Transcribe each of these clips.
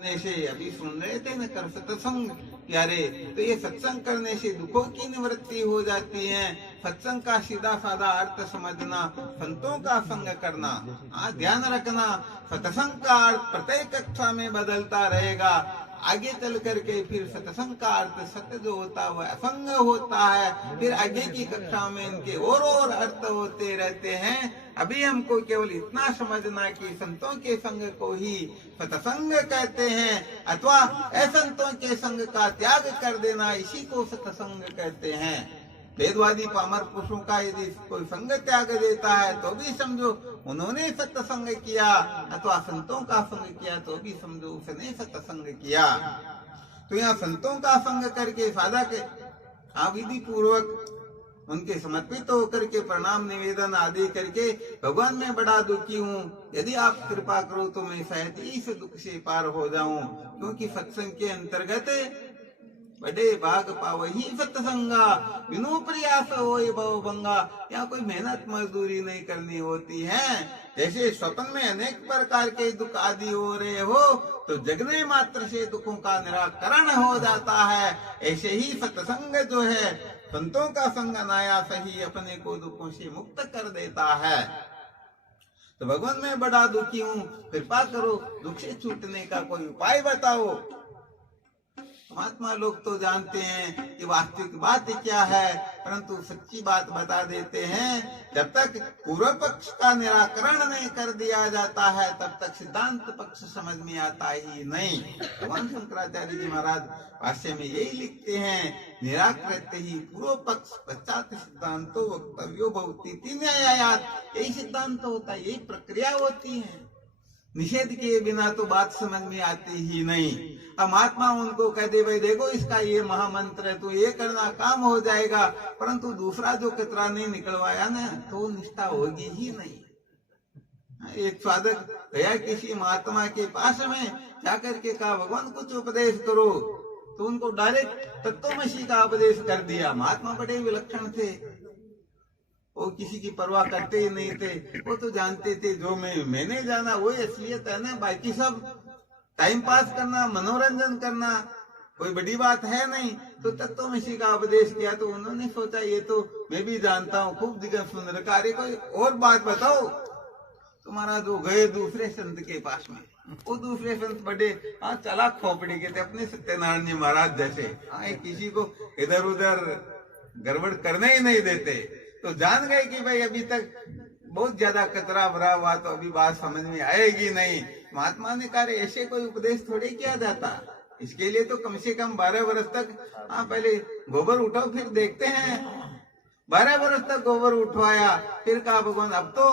से अभी सुन रहे थे न कर सत्संग यारे, तो ये सत्संग करने से दुखों की निवृत्ति हो जाती है। सत्संग का सीधा साधा अर्थ समझना, संतों का संग करना। ध्यान रखना, सत्संग का अर्थ प्रत्येक कक्षा में बदलता रहेगा। आगे चल करके फिर सत्संग का अर्थ सत्य जो होता है वह असंग होता है। फिर आगे की कक्षा में इनके और अर्थ होते रहते हैं। अभी हमको केवल इतना समझना कि संतों के संग को ही सत्संग कहते हैं, अथवा असंतों के संग का त्याग कर देना, इसी को सत्संग कहते हैं। वेदवादी पामर पुरुषों का यदि कोई संग त्याग देता है तो भी समझो उन्होंने सत्संग किया, अथवा संतों का संग किया तो भी समझो उसने सत्संग किया। तो यहाँ संतों का संग करके साधक विधि पूर्वक उनके समर्पित होकर के प्रणाम निवेदन आदि करके, भगवान मैं बड़ा दुखी हूँ, यदि आप कृपा करो तो मैं शायद इस दुख से पार हो जाऊं। क्योंकि सत्संग के अंतर्गत बड़े भाग पावही सत्संगा, बिनु प्रयास होए भव भंगा। यहाँ कोई मेहनत मजदूरी नहीं करनी होती है। जैसे स्वप्न में अनेक प्रकार के दुख आदि हो रहे हो तो जगने मात्र से दुखों का निराकरण हो जाता है, ऐसे ही सत्संग जो है, संतों का संग अनायास ही अपने को दुखों से मुक्त कर देता है। तो भगवान मैं बड़ा दुखी हूँ, कृपा करो, दुख से छूटने का कोई उपाय बताओ। महात्मा लोग तो जानते हैं कि वास्तविक बात क्या है, परंतु सच्ची बात बता देते हैं। जब तक पूर्व पक्ष का निराकरण नहीं कर दिया जाता है तब तक सिद्धांत पक्ष समझ में आता ही नहीं। भगवान शंकराचार्य जी महाराज भाष्य में यही लिखते हैं, निराकृत ही पूर्व पक्ष पश्चात सिद्धांतो वक्तव्यो भवति न्यायात। यही सिद्धांत होता है, यही प्रक्रिया होती है। निषेध के बिना तो बात समझ में आती ही नहीं। अब महात्मा उनको कह दे भाई देखो इसका ये महामंत्र है, तो ये करना काम हो जाएगा, परंतु दूसरा जो कतरा नहीं निकलवाया ना तो निष्ठा होगी ही नहीं। एक साधक गया किसी महात्मा के पास में, जाकर के कहा भगवान कुछ उपदेश करो, तो उनको डायरेक्ट तत्वमसी का उपदेश कर दिया। महात्मा बड़े विलक्षण थे, वो किसी की परवाह करते ही नहीं थे। वो तो जानते थे जो मैंने जाना वही असलियत है ना, बाकी सब टाइम पास करना, मनोरंजन करना कोई बड़ी बात है नहीं। तो तत्वमसी का उपदेश किया तो उन्होंने सोचा ये तो मैं भी जानता हूँ, खूब दिग्गज सुंदर कार्य, कोई और बात बताओ। तुम्हारा जो गए दूसरे संत के पास में, वो दूसरे संत बड़े चालाक खोपड़ी के थे, अपने सत्यनारायण जी महाराज जैसे। किसी को इधर उधर गड़बड़ करने ही नहीं देते। तो जान गए कि भाई अभी तक बहुत ज्यादा कचरा भरा हुआ, तो अभी बात समझ में आएगी नहीं। महात्मा ने कहा ऐसे कोई उपदेश थोड़े किया जाता, इसके लिए तो कम से कम 12 वर्ष तक पहले गोबर उठाओ फिर देखते हैं। 12 वर्ष तक गोबर उठवाया, फिर कहा भगवान अब तो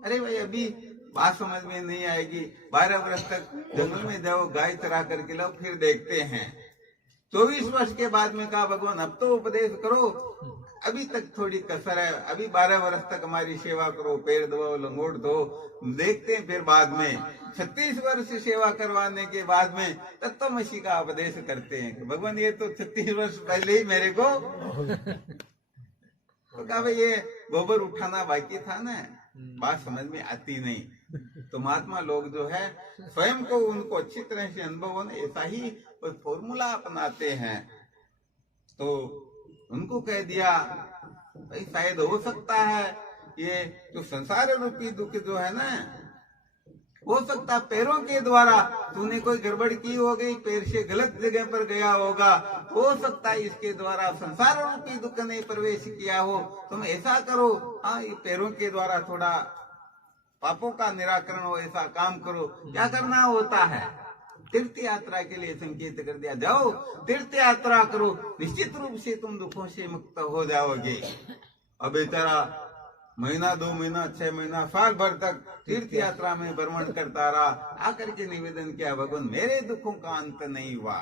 अरे भाई अभी बात समझ में नहीं आएगी, 12 वर्ष तक जंगल में जाओ, गाय चरा करके लाओ, फिर देखते हैं। 24 वर्ष के बाद में कहा भगवान अब तो उपदेश करो, अभी तक थोड़ी कसर है, अभी 12 वर्ष तक हमारी सेवा करो, पैर दबाओ, लंगोट दो, देखते हैं फिर बाद में। 36 वर्ष सेवा करवाने के बाद में तत्वमसी का उपदेश करते हैं कि भगवान ये तो 36 वर्ष पहले ही मेरे को तो कहा भाई ये गोबर उठाना बाकी था ना, बात समझ में आती नहीं। तो महात्मा लोग जो है स्वयं को उनको अच्छी तरह से अनुभव होने ऐसा ही कोई फॉर्मूला अपनाते हैं। तो उनको कह दिया भाई शायद हो सकता है ये जो संसार रूपी दुख जो है ना, हो सकता पैरों के द्वारा तूने कोई गड़बड़ की हो गई, पैर से गलत जगह पर गया होगा, हो सकता है इसके द्वारा संसार रूपी दुख ने प्रवेश किया हो। तुम ऐसा करो, ये पैरों के द्वारा थोड़ा पापों का निराकरण हो, ऐसा काम करो। क्या करना होता है, तीर्थ यात्रा के लिए संकेत कर दिया, जाओ तीर्थ यात्रा करो, निश्चित रूप से तुम दुखों से मुक्त हो जाओगे। अब बेचारा महीना 2 महीना 6 महीना साल भर तक तीर्थ यात्रा में भ्रमण करता रहा, आकर के निवेदन किया भगवान मेरे दुखों का अंत नहीं हुआ।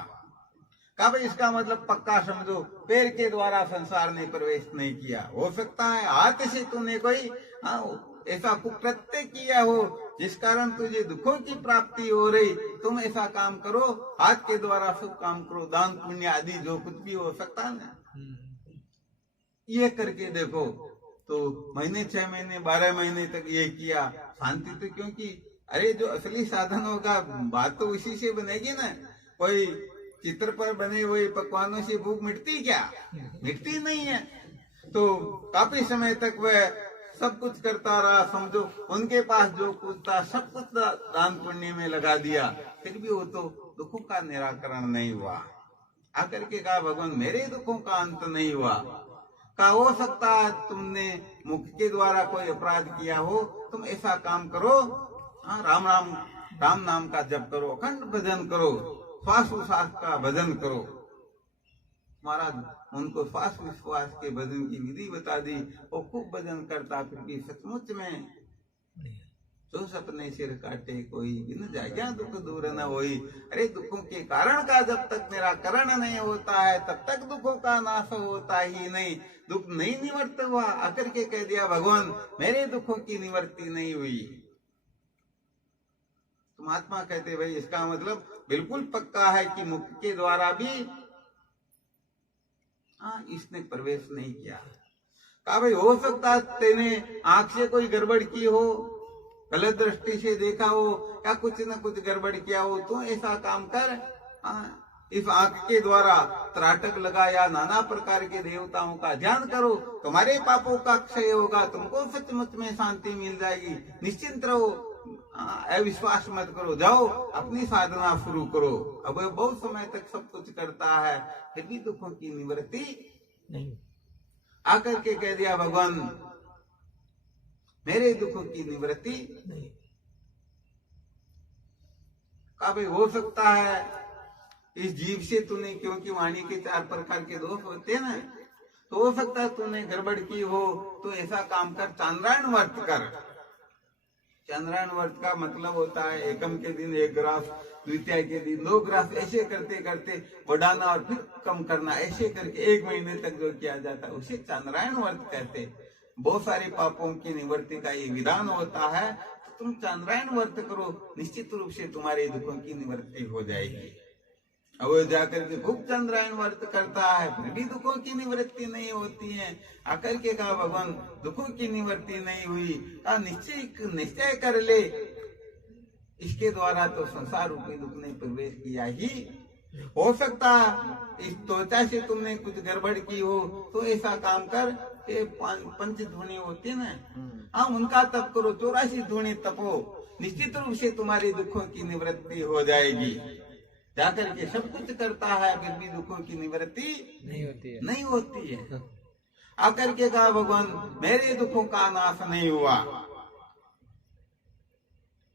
कहा भाई इसका मतलब पक्का समझो पैर के द्वारा संसार ने प्रवेश नहीं किया, हो सकता है हाथ से तूने कोई ऐसा कुकृत्य किया हो जिस कारण तुझे दुखों की प्राप्ति हो रही, तुम ऐसा काम करो, हाथ के द्वारा शुभ काम करो, दान पुण्य आदि जो कुछ भी हो सकता है ना, ये करके देखो। तो महीने 6 महीने 12 महीने तक ये किया, शांति तो क्योंकि अरे जो असली साधन होगा बात तो उसी से बनेगी ना। कोई चित्र पर बने हुए पकवानों से भूख मिटती क्या? मिटती नहीं है। तो काफी समय तक वह सब कुछ करता रहा, समझो उनके पास जो कुछ था सब कुछ दान पुण्य में लगा दिया, फिर भी वो तो दुखों का निराकरण नहीं हुआ। आकर के कहा भगवान मेरे दुखों का अंत नहीं हुआ। कहा हो सकता है तुमने मुख के द्वारा कोई अपराध किया हो, तुम ऐसा काम करो, राम राम राम नाम का जप करो, अखंड भजन करो, श्वास का भजन करो। महाराज उनको श्वास विश्वास के भजन की विधि बता दी। वो खूब भजन करता, फिर भी सचमुच में जो सपने सिर काटे कोई, बिन जाग्या दुख दूर न होई। अरे दुखों के कारण का जब तक निराकरण नहीं होता है तब तक दुखों का नाश होता ही नहीं। दुख नहीं निवर्त हुआ, आकर के कह दिया भगवान मेरे दुखों की निवृत्ति नहीं हुई। तो महात्मा कहते भाई इसका मतलब बिल्कुल पक्का है कि मुख के द्वारा भी इसने प्रवेश नहीं किया। कहा भाई हो सकता है तेने आंख से कोई गड़बड़ की हो, गलत दृष्टि से देखा हो, या कुछ न कुछ गड़बड़ किया हो, तो ऐसा काम कर, इस आंख के द्वारा त्राटक लगाया, नाना प्रकार के देवताओं का ध्यान करो, तुम्हारे पापों का क्षय होगा, तुमको सचमुच में शांति मिल जाएगी। निश्चिंत रहो, अविश्वास मत करो, जाओ अपनी साधना शुरू करो। अब बहुत समय तक सब कुछ करता है फिर भी दुखों की निवृत्ति नहीं। आकर के कह दिया भगवान मेरे दुखों की निवृत्ति नहीं। कहा भाई हो सकता है इस जीव से तूने, क्योंकि वाणी के 4 प्रकार के दोष होते हैं ना, तो हो सकता है तूने गड़बड़ की हो, तो ऐसा काम कर, चांद्रायण व्रत कर। चांद्रायण व्रत का मतलब होता है एकम के दिन 1 ग्रास, द्वितीय के दिन 2 ग्रास, ऐसे करते करते बढ़ाना और फिर कम करना, ऐसे करके 1 महीने तक जो किया जाता है उसे चांद्रायण व्रत कहते हैं। बहुत सारे पापों की निवृत्ति का ये विधान होता है। तो तुम चांद्रायण व्रत करो, निश्चित रूप से तुम्हारे दुखों की निवृत्ति हो जाएगी। अब जाकर के खूब चंद्रायण व्रत करता है फिर भी दुखों की निवृत्ति नहीं होती है। आकर के कहा भगवान दुखों की निवृत्ति नहीं हुई, निश्चय कर ले, इसके द्वारा तो संसार रूपी दुख ने प्रवेश किया ही। हो सकता इस त्वचा से तुमने कुछ गड़बड़ की हो, तो ऐसा काम कर, 5 धुनी होती ना, उनका तप करो, 84 धुनी तपो, निश्चित रूप से तुम्हारी दुखों की निवृत्ति हो जाएगी। जाकर के सब कुछ करता है फिर भी दुखों की निवृत्ति नहीं होती है। आकर के कहा भगवान मेरे दुखों का नाश नहीं हुआ।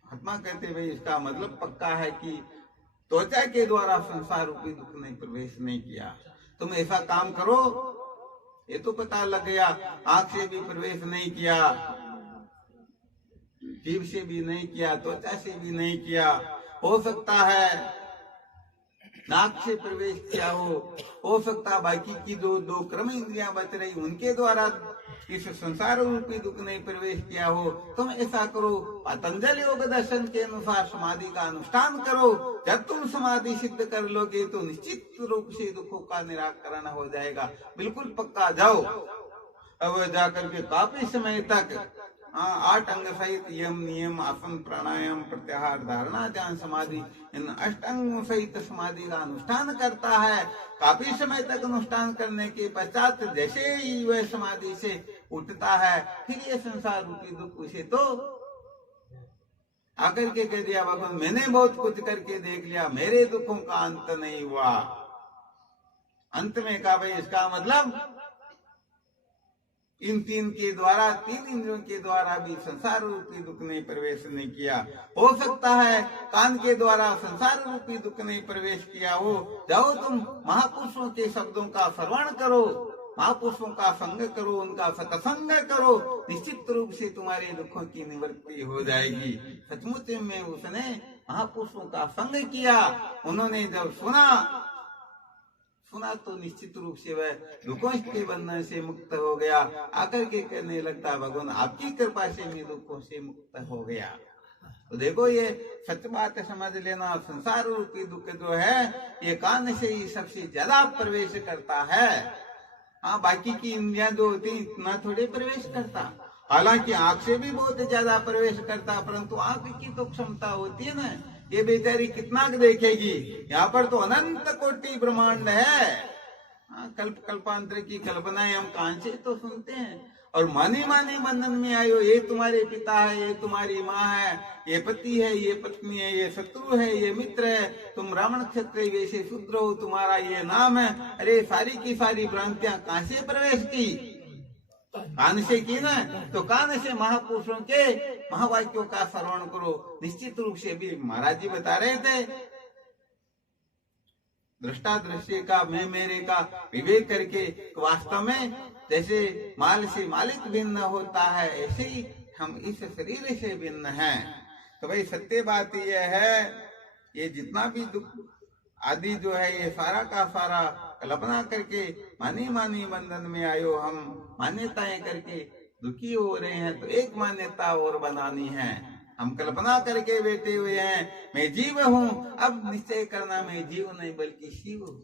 आत्मा कहते भाई इसका मतलब पक्का है कि त्वचा के द्वारा संसार रूपी दुख ने प्रवेश नहीं किया। तुम ऐसा काम करो, ये तो पता लग गया, आंख से भी प्रवेश नहीं किया, जीभ से भी नहीं किया, त्वचा से भी नहीं किया, हो सकता है नाक से प्रवेश किया हो सकता बाकी की जो 2 क्रम इंद्रियां बच रही उनके द्वारा इस संसार रूपी दुख ने प्रवेश किया हो। तुम ऐसा करो, पतंजलि योग दर्शन के अनुसार समाधि का अनुष्ठान करो। जब तुम समाधि सिद्ध कर लोगे तो निश्चित रूप से दुखों का निराकरण हो जाएगा, बिल्कुल पक्का। जाओ अब जाकर के काफी समय तक 8 अंग सहित यम नियम आसन प्राणायाम प्रत्याहार धारणा ध्यान समाधि इन 8 अंगों सहित समाधि का अनुष्ठान करता है। काफी समय तक अनुष्ठान करने के पश्चात जैसे ही वह समाधि से उठता है फिर ये संसार रूपी दुख उसे तो आकर के कह दिया भगवान मैंने बहुत कुछ करके देख लिया, मेरे दुखों का अंत नहीं हुआ। अंत में कहा भाई इसका मतलब इन 3 के द्वारा, 3 इंद्रियों के द्वारा भी संसार रूपी दुख ने प्रवेश नहीं किया। हो सकता है कान के द्वारा संसार रूपी दुख ने प्रवेश किया हो। जाओ तुम महापुरुषों के शब्दों का श्रवण करो, महापुरुषों का संग करो, उनका सत्संग करो, निश्चित रूप से तुम्हारे दुखों की निवृत्ति हो जाएगी। सचमुच में उसने महापुरुषों का संग किया, उन्होंने जब सुना तो निश्चित रूप से वह दुखों के बंधन से मुक्त हो गया। आकर के कहने लगता भगवान आपकी कृपा से मैं दुखों से मुक्त हो गया। तो देखो ये सच बात समझ लेना, संसार रूपी दुख जो है ये कान से ही सबसे ज्यादा प्रवेश करता है। बाकी की इंद्रियां जो होती इतना थोड़े प्रवेश करता। हालांकि आंख से भी बहुत ज्यादा प्रवेश करता, परंतु आंख की तो क्षमता होती है ना, ये बेचारी कितना देखेगी। यहाँ पर तो अनंत कोटि ब्रह्मांड है। कल्प कल्पांतर की कल्पनाएं हम कान से तो सुनते हैं, और मानी मानी बंधन में आयो, ये तुम्हारे पिता है, ये तुम्हारी माँ है, ये पति है, ये पत्नी है, ये शत्रु है, ये मित्र है, तुम ब्राह्मण क्षत्रिय वैसे शूद्र हो, तुम्हारा ये नाम है। अरे सारी की सारी भ्रांतियां कहां से प्रवेश की? कान से की ना, तो कान से महापुरुषों के महावाक्यों का श्रवण करो। निश्चित रूप से भी महाराज जी बता रहे थे, दृष्टा दृश्य का मैं मेरे का विवेक करके वास्तव में जैसे माल से मालिक भिन्न होता है, ऐसे ही हम इस शरीर से भिन्न हैं। तो भाई सत्य बात यह है, ये जितना भी दुख आदि जो है ये सारा का सारा कल्पना करके मानी मानी बंधन में आयो, हम मान्यताएं करके दुखी हो रहे हैं। तो एक मान्यता और बनानी है, हम कल्पना करके बैठे हुए हैं मैं जीव हूँ। अब निश्चय करना मैं जीव नहीं बल्कि शिव हूँ,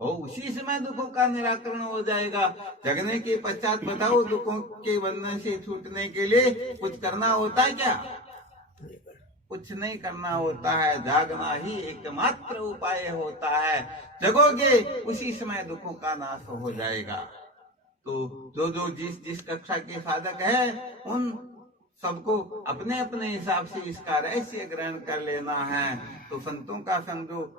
उसी समय दुखों का निराकरण हो जाएगा। जगने के पश्चात बताओ दुखों के बंधन से छूटने के लिए कुछ करना होता है क्या? कुछ नहीं करना होता है, जागना ही एकमात्र उपाय होता है। जगोगे उसी समय दुखों का नाश हो जाएगा। तो जो जो जिस कक्षा के साधक है उन सबको अपने अपने हिसाब से इसका रहस्य ग्रहण कर लेना है। तो संतों का संग जो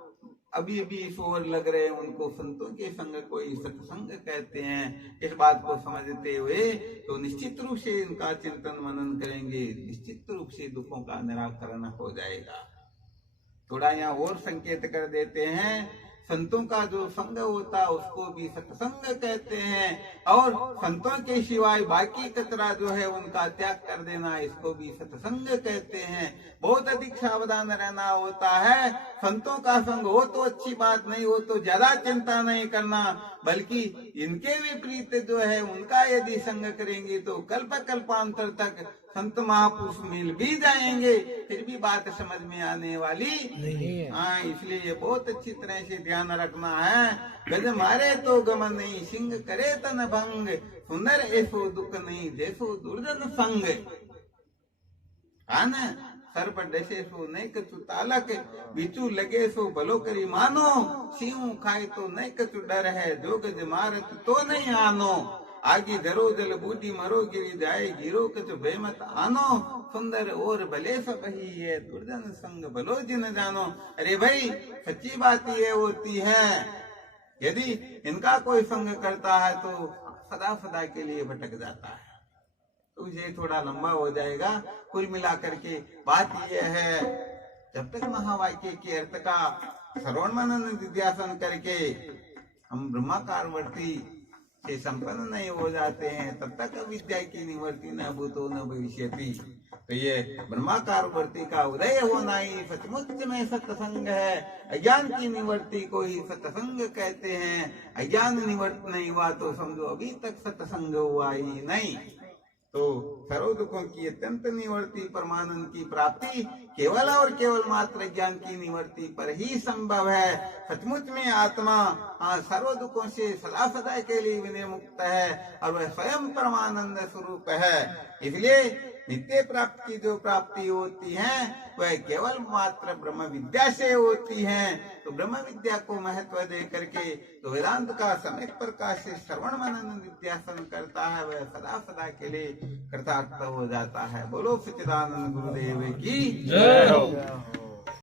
अभी अभी ईश्वर लग रहे हैं, उनको संतों के संग कोई सत्संग कहते हैं। इस बात को समझते हुए तो निश्चित रूप से इनका चिंतन मनन करेंगे, निश्चित रूप से दुखों का निराकरण हो जाएगा। थोड़ा यहाँ और संकेत कर देते हैं, संतों का जो संग होता है उसको भी सत्संग कहते हैं, और संतों के सिवाय बाकी कचरा जो है उनका त्याग कर देना, इसको भी सत्संग कहते हैं। बहुत अधिक सावधान रहना होता है। संतों का संग हो तो अच्छी बात, नहीं हो तो ज्यादा चिंता नहीं करना, बल्कि इनके विपरीत जो है उनका यदि संग करेंगे तो कल्प कल्पांतर तक संत महापुरुष मिल भी जाएंगे, फिर भी बात समझ में आने वाली नहीं। हाँ, इसलिए ये बहुत अच्छी तरह से ध्यान रखना है। गज मारे तो गमन नहीं, सिंह करे तन भंग, सुंदर ऐसो दुख नहीं जैसो दुर्जन संग। हाँ न, सर पर डसे सो नहीं कछु तालक, बिचू लगे सो भलो करी मानो, सिंह खाए तो नहीं कछु डर है, जो गज मारत तो नहीं आनो। आगे धरो जल बूटी मरो गिरी जाए, गिरो कछ बेमत आनो, सुंदर और भले सब ही है, दुर्जन संग भलो जिन जानो। अरे भाई सच्ची बात ये होती है, यदि इनका कोई संग करता है तो सदा सदा के लिए भटक जाता है। तो ये थोड़ा लंबा हो जाएगा। कुल मिलाकर के बात यह है, जब तक महावाक्य के अर्थ का श्रवण मनन निध्यासन करके हम ब्रह्माकारवर्ती से संपन्न नहीं हो जाते हैं, तब तक विद्या की निवृत्ति न भूतो न भविष्यति। तो ये ब्रह्माकारवर्ती का उदय होना ही सचमुच में सत्संग है। अज्ञान की निवृत्ति को ही सत्संग कहते हैं। अज्ञान निवृत्त नहीं हुआ तो समझो अभी तक सत्संग हुआ ही नहीं। तो सर्व दुखों की अत्यंत निवृत्ति, परमानंद की प्राप्ति केवल और केवल मात्र ज्ञान की निवृत्ति पर ही संभव है। सचमुच में आत्मा सर्व दुखों से सदा सदा के लिए विनिर्मुक्त है और वह स्वयं परमानंद स्वरूप है। इसलिए नित्य प्राप्ति की जो प्राप्ति होती है वह केवल मात्र ब्रह्म विद्या से होती है। तो ब्रह्म विद्या को महत्व दे करके तो वेदांत का समेत प्रकाश से श्रवण मनन निध्यासन करता है, वह सदा सदा के लिए कृतार्थ हो जाता है। बोलो सच्चिदानंद गुरुदेव की जय हो।